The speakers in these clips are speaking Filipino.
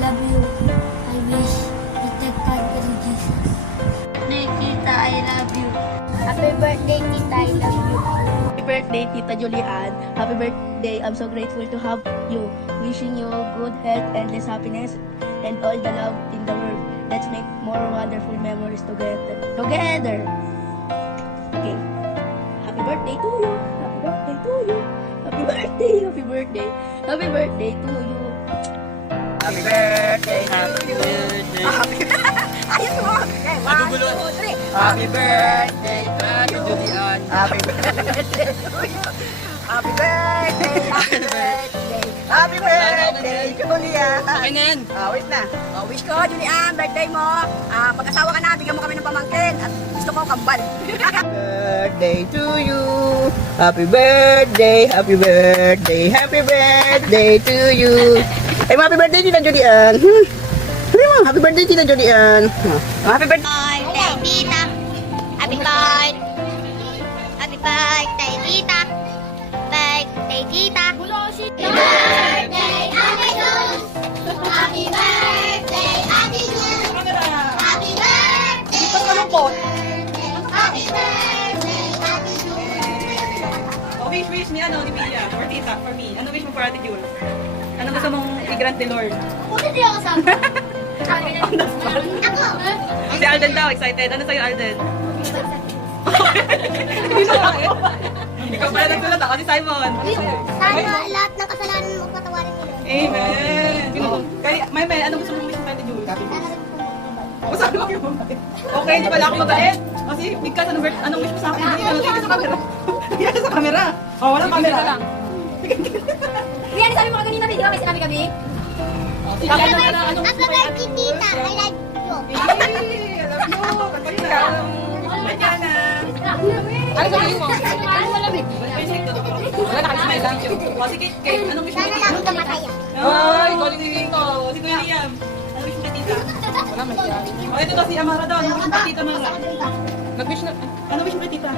Love you. I wish you take part with Jesus. Birthday, Tita, I love you. Happy birthday, Tita, I love you. Happy birthday, Tita Julian. Happy birthday. I'm so grateful to have you. Wishing you good health, endless happiness, and all the love in the world. Let's make more wonderful memories together. Okay. Happy birthday to you. Happy birthday to you. Happy birthday. Happy birthday. Happy birthday to you. Happy birthday, happy birthday. Ayos mo. Okay, 1, 2, 3. Happy birthday, Ate Julian. Happy birthday to you. Happy birthday, happy birthday. Happy birthday, Julian. Okay na yan. Wait na. Wish ko, Julian, birthday mo. Pag-asawa ka na, bigyan mo kami ng pamangkin. At gusto ko kambal. Birthday to you. Happy birthday, happy birthday, happy birthday to you. Ay, happy birthday, Tita Julian. Sabi mo, happy birthday, Tita Julian. Happy birthday. Birthday, Tita. Happy birthday. Happy birthday, Tita. Birthday, Tita. Birthday, Ate Jules. Happy birthday, Ate Jules. Happy birthday. Happy birthday, Ate Jules. Wish ni Pia, or tita, for me. Ano wish mo for Ate Jules? Ano gusto mong i-grant ni Lord? Kung hindi ako sabi. Ako. Si Alden daw, excited. Ano sa'yo, Alden? Ikaw pala nagsulat ako, si Simon. Sana lahat ng kasalanan mo patawarin nila. Amen. Kaya, May, ano gusto mong wish mo kay Ate Jules? O, sabi mo kayo mabait. Okay, hindi pala ako mabait. Kasi, bigkas, anong wish mo sa akin? Hindi ka sa camera. Hindi ka sa camera. Oh, walang camera lang. Rian, sabi mo ka kanina, di ba may sinabi kami? Happy birthday, Tita. I like you. I love you. Pagpalita. Banyana. Ano sabihin mo? Wala na kayo smile lang. O, sige, Kate, anong wish mo? Sana lang kamatay. Ay, galing din to. Si Kuya Liam. Ano wish mo kay tita? Wala masyado. O, ito to si Amara daw. Ano wish mo kay tita, Mara? Nag-wish na. Ano wish mo kay tita?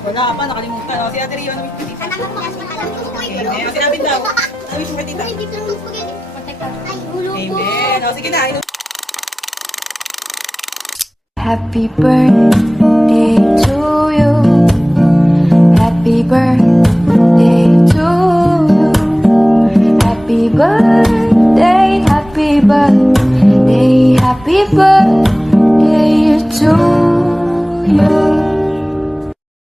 Wala pa, nakalimutan. O, si Ate Rio, ano wish mo kay tita? Sana magpakas na alam ko. Amen. O, si Abin daw. Ano wish mo kay tita? Hindi tulog ko yan. Ay, hulog ko. Amen. O, sige na. Happy birthday to you. Happy birthday.